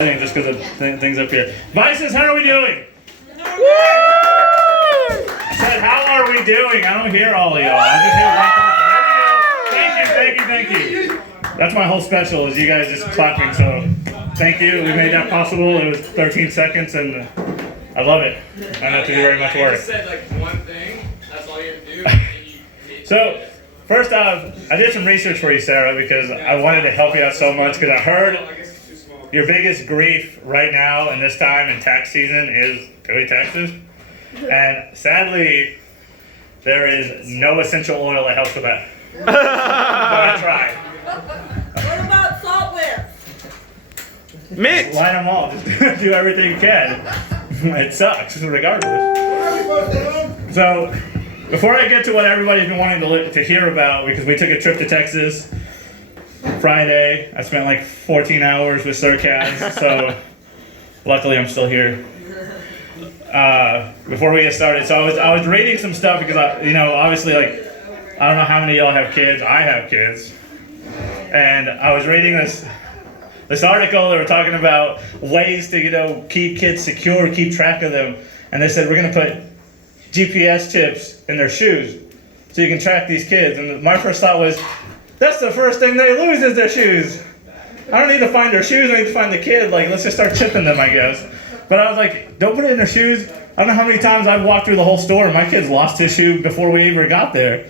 Just because of things up here. Vices, how are we doing? Woo! I said, how are we doing? I don't hear all of y'all. I just hear one person. There we go. Thank you. That's my whole special, is you guys just clapping. So thank you. We made that possible. It was 13 seconds, and I love it. I don't have to do very much work. You said like one thing. That's all you have to do. So first off, I did some research for you, Sarah, because I wanted to help you out so much. Because I heard your biggest grief right now and this time in tax season is Dewey, Texas. And sadly, there is no essential oil that helps with that. But I tried. What about salt whips? Mix! Line them all. Just do everything you can. It sucks, regardless. So, before I get to what everybody's been wanting to hear about, because we took a trip to Texas Friday, I spent like 14 hours with Sarkaz, so luckily I'm still here. Before we get started, so I was reading some stuff because obviously, like, I don't know how many of y'all have kids. I have kids, and I was reading this article. They were talking about ways to keep kids secure, keep track of them, and they said we're gonna put GPS chips in their shoes so you can track these kids. And my first thought was, that's the first thing they lose is their shoes. I don't need to find their shoes, I need to find the kid. Like, let's just start chipping them, I guess. But I was like, don't put it in their shoes. I don't know how many times I've walked through the whole store and my kid's lost his shoe before we even got there.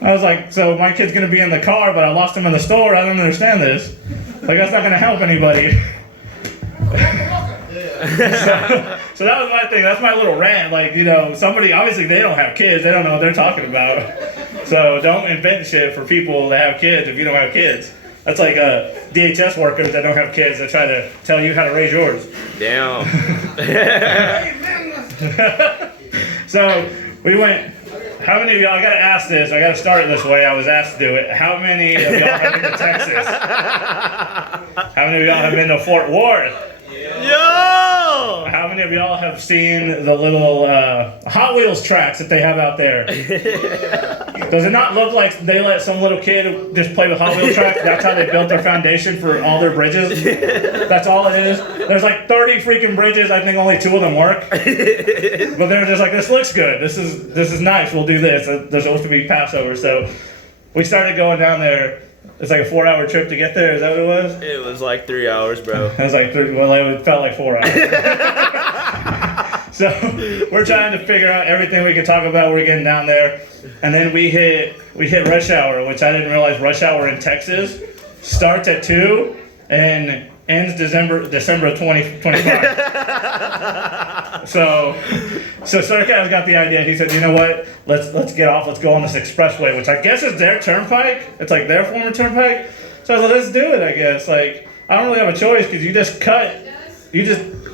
I was like, so my kid's gonna be in the car, but I lost him in the store. I don't understand this. Like, that's not gonna help anybody. So that was my thing. That's my little rant. Like, somebody, obviously they don't have kids. They don't know what they're talking about. So don't invent shit for people that have kids if you don't have kids. That's like DHS workers that don't have kids that try to tell you how to raise yours. Damn. So we went, how many of y'all, I gotta ask this, I gotta start it this way, I was asked to do it. How many of y'all have been to Texas? How many of y'all have been to Fort Worth? Yo! How many of y'all have seen the little Hot Wheels tracks that they have out there? Does it not look like they let some little kid just play with Hot Wheel tracks? That's how they built their foundation for all their bridges? That's all it is? There's like 30 freaking bridges, I think only 2 of them work. But they're just like, this looks good, this is nice, we'll do this. There's supposed to be Passover, so we started going down there. It's like a 4-hour trip to get there, is that what it was? It was like 3 hours, bro. It was like 3, well, it felt like 4 hours. So we're trying to figure out everything we can talk about. We're getting down there, and then we hit rush hour, which I didn't realize rush hour in Texas starts at 2 and ends December of 2025. So Sarkaz got the idea. He said, you know what? Let's get off. Let's go on this expressway, which I guess is their turnpike. It's like their former turnpike. So I was like, let's do it. I guess I don't really have a choice because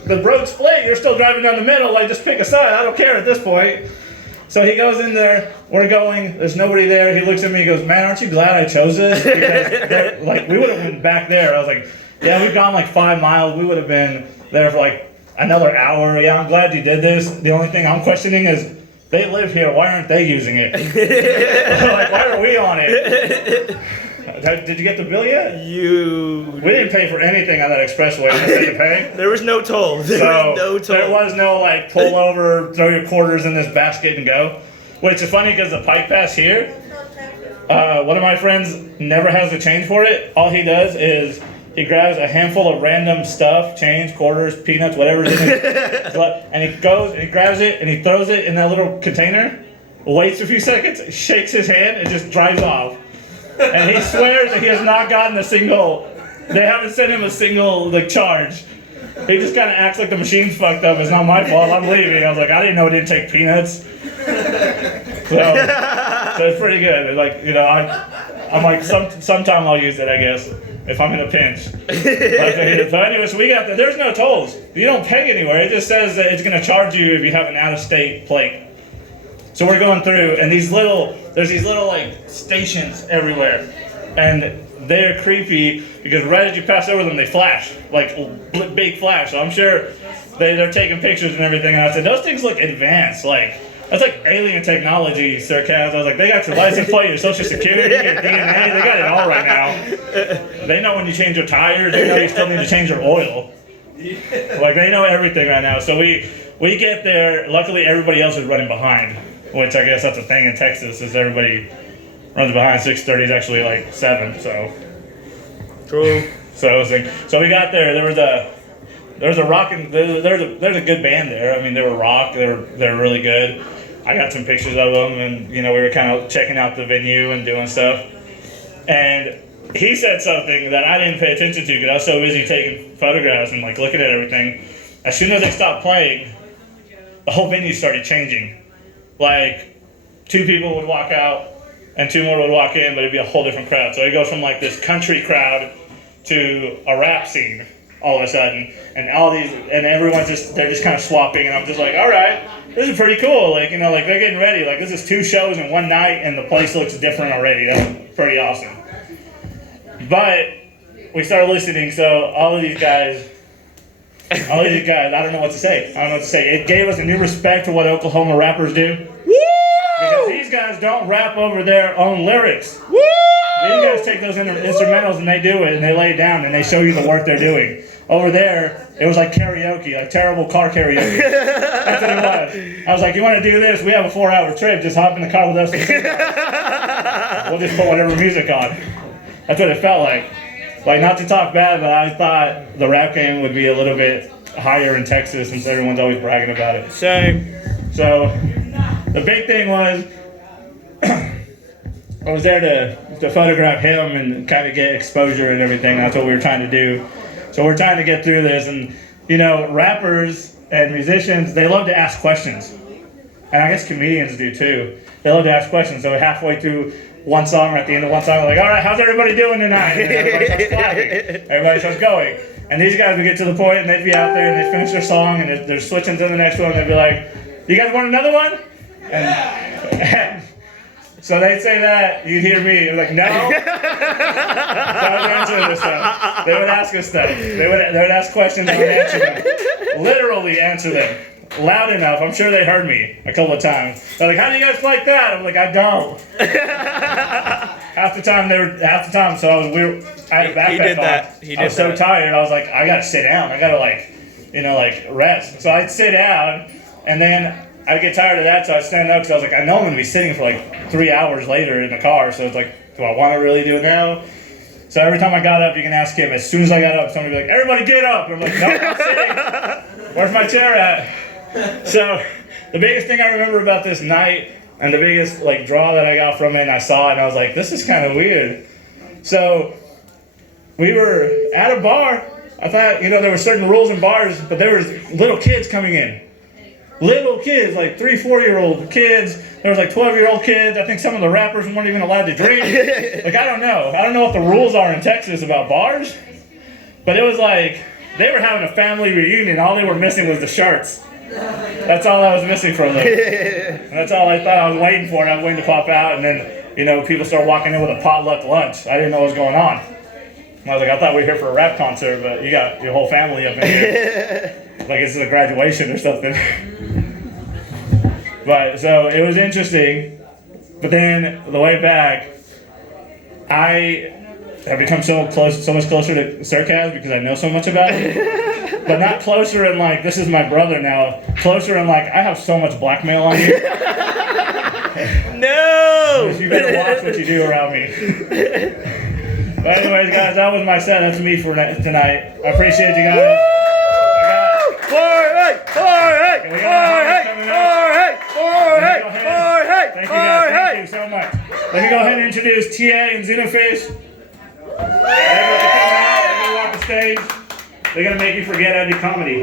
the road split. You're still driving down the middle. Like, just pick a side. I don't care at this point. So he goes in there. We're going. There's nobody there. He looks at me. He goes, man, aren't you glad I chose this? Because like, we would have been back there. I was like, yeah, we've gone like 5 miles. We would have been there for like another hour. Yeah, I'm glad you did this. The only thing I'm questioning is they live here. Why aren't they using it? Like, why are we on it? Did you get the bill yet? We didn't pay for anything on that expressway. We had to pay. There was no toll. There was no like pull over, throw your quarters in this basket and go. Which is funny because the Pike Pass here, one of my friends never has the change for it. All he does is he grabs a handful of random stuff, change, quarters, peanuts, whatever's in it, and he goes and he grabs it and he throws it in that little container, waits a few seconds, shakes his hand, and just drives off. And he swears that he has not gotten they haven't sent him a single charge. He just kind of acts like the machine's fucked up. It's not my fault. I'm leaving. I was like, I didn't know it didn't take peanuts. So it's pretty good. Like, I'm like, sometime I'll use it, I guess, if I'm in a pinch. So anyways, we got there's no tolls. You don't pay anywhere. It just says that it's going to charge you if you have an out-of-state plate. So we're going through, and there's these little like stations everywhere, and they're creepy because right as you pass over them, they flash, like big flash. So I'm sure they're taking pictures and everything. And I said, those things look advanced, like that's like alien technology, Sarkaz. I was like, they got your license plate, your social security, your DNA, they got it all right now. They know when you change your tires, they know you still need to change your oil. Like they know everything right now. So we get there. Luckily, everybody else is running behind, which I guess that's a thing in Texas. Is everybody runs behind. 6:30 is actually like 7. So True. so it was like, so we got there. There was a rockin'. There's a good band there. I mean, they were rock. They're really good. I got some pictures of them, and we were kind of checking out the venue and doing stuff. And he said something that I didn't pay attention to because I was so busy taking photographs and like looking at everything. As soon as they stopped playing, the whole venue started changing. Like 2 people would walk out and 2 more would walk in, but it'd be a whole different crowd. So it goes from like this country crowd to a rap scene all of a sudden, and everyone's they're just kind of swapping, and I'm just like, all right, this is pretty cool. Like like they're getting ready. Like this is 2 shows in one night, and the place looks different already. That's pretty awesome. But we started listening, so all of these guys, I don't know what to say. It gave us a new respect for what Oklahoma rappers do. Woo! Because these guys don't rap over their own lyrics. Woo! These guys take those instrumentals and they do it and they lay it down and they show you the work they're doing. Over there, it was like karaoke, like terrible car karaoke. That's what it was. I was like, you want to do this? We have a 4-hour trip. Just hop in the car with us. We'll just put whatever music on. That's what it felt like. Like, not to talk bad, but I thought the rap game would be a little bit higher in Texas since everyone's always bragging about it. Same. So, the big thing was, I was there to photograph him and kind of get exposure and everything. That's what we were trying to do. So we're trying to get through this. And, rappers and musicians, they love to ask questions. And I guess comedians do too. They love to ask questions. So halfway through one song or at the end of one song, we're like, all right, how's everybody doing tonight? And then everybody starts clapping. Everybody starts going. And these guys would get to the point and they'd be out there and they'd finish their song and they're switching to the next one. And they'd be like, you guys want another one? And so they'd say that, you'd hear me, like, no. So I was answering this stuff. They would ask us stuff. They would ask questions and I'd answer them. Literally answer them. Loud enough, I'm sure they heard me a couple of times. They're like, how do you guys like that? I'm like, I don't. half the time, so I had a backpack on. I was so tired, I was like, I gotta sit down. I gotta rest. So I'd sit down, and then I'd get tired of that, so I'd stand up, because I was like, I know I'm gonna be sitting for like 3 hours later in the car, so it's like, do I wanna really do it now? So every time I got up, you can ask him, as soon as I got up, somebody would be like, everybody get up! And I'm like, no, I'm sitting. Where's my chair at? So the biggest thing I remember about this night, and the biggest draw that I got from it, and I saw it, and I was like, this is kind of weird. So we were at a bar. I thought, there were certain rules in bars, but there was little kids coming in. Little kids, like 3-4-year-old kids. There was 12-year-old kids. I think some of the rappers weren't even allowed to drink. I don't know. I don't know what the rules are in Texas about bars, but it was like they were having a family reunion. All they were missing was the shirts. That's all I was missing from them. And that's all I thought I was waiting for, and I was waiting to pop out, and then, people start walking in with a potluck lunch. I didn't know what was going on. I was like, I thought we were here for a rap concert, but you got your whole family up in here. Like it's a graduation or something. But, so, it was interesting. But then, the way back, I have become so much closer to Sarkaz because I know so much about it. But not closer in this is my brother now. Closer in I have so much blackmail on you. No! You better watch what you do around me. But anyways, guys, that was my set. That's me for tonight. I appreciate you guys. Thank you so much. Let me go ahead and introduce TA and Xenofish. They're going to come out. They're going to walk the stage. They're going to make you forget I do comedy.